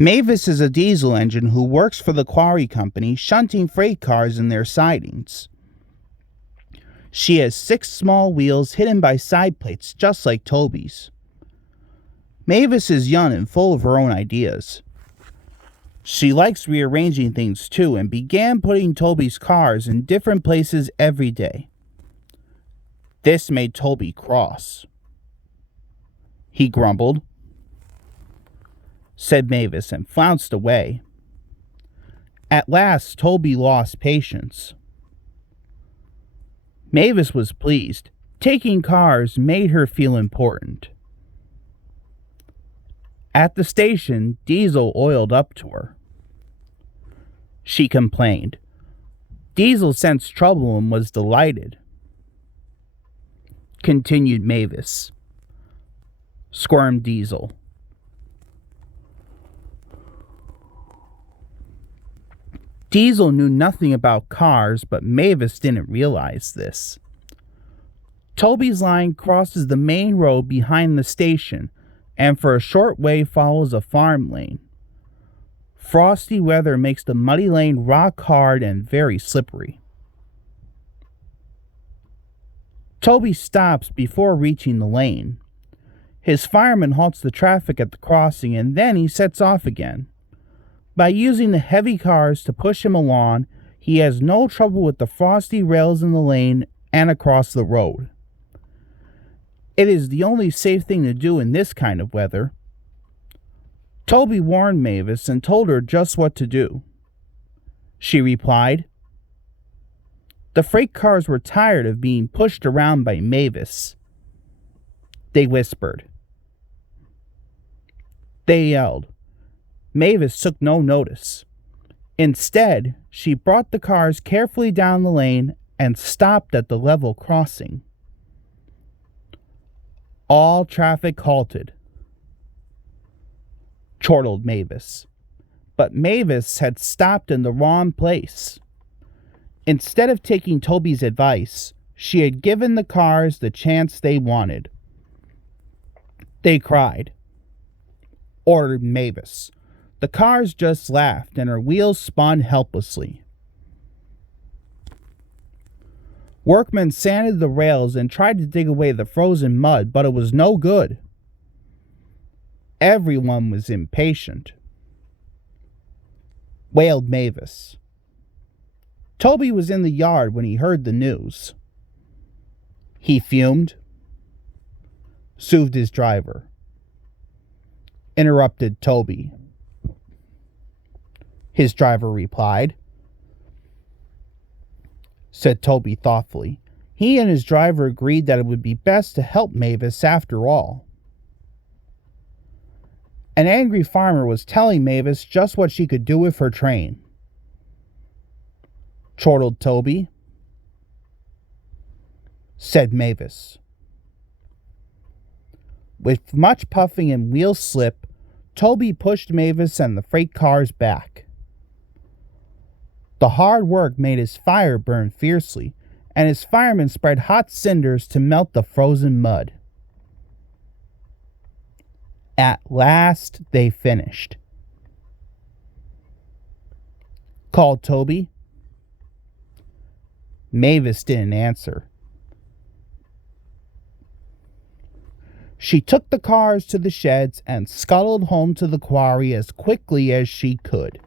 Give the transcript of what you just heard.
Mavis is a diesel engine who works for the quarry company, shunting freight cars in their sidings. She has 6 small wheels hidden by side plates, just like Toby's. Mavis is young and full of her own ideas. She likes rearranging things too, and began putting Toby's cars in different places every day. This made Toby cross. He grumbled, said Mavis, and flounced away. At last, Toby lost patience. Mavis was pleased. Taking cars made her feel important. At the station, Diesel oiled up to her. She complained. Diesel sensed trouble and was delighted. Continued Mavis. Squirmed Diesel. Diesel knew nothing about cars, but Mavis didn't realize this. Toby's line crosses the main road behind the station, and for a short way follows a farm lane. Frosty weather makes the muddy lane rock hard and very slippery. Toby stops before reaching the lane. His fireman halts the traffic at the crossing, and then he sets off again. By using the heavy cars to push him along, he has no trouble with the frosty rails in the lane and across the road. It is the only safe thing to do in this kind of weather. Toby warned Mavis and told her just what to do. She replied. The freight cars were tired of being pushed around by Mavis. They whispered. They yelled. Mavis took no notice. Instead, she brought the cars carefully down the lane and stopped at the level crossing. All traffic halted, chortled Mavis. But Mavis had stopped in the wrong place. Instead of taking Toby's advice, she had given the cars the chance they wanted. They cried, ordered Mavis. The cars just laughed, and her wheels spun helplessly. Workmen sanded the rails and tried to dig away the frozen mud, but it was no good. Everyone was impatient, wailed Mavis. Toby was in the yard when he heard the news. He fumed, soothed his driver. Interrupted Toby. His driver replied, said Toby thoughtfully. He and his driver agreed that it would be best to help Mavis after all. An angry farmer was telling Mavis just what she could do with her train. Chortled Toby, said Mavis. With much puffing and wheel slip, Toby pushed Mavis and the freight cars back. The hard work made his fire burn fiercely, and his firemen spread hot cinders to melt the frozen mud. At last they finished. Called Toby. Mavis didn't answer. She took the cars to the sheds and scuttled home to the quarry as quickly as she could.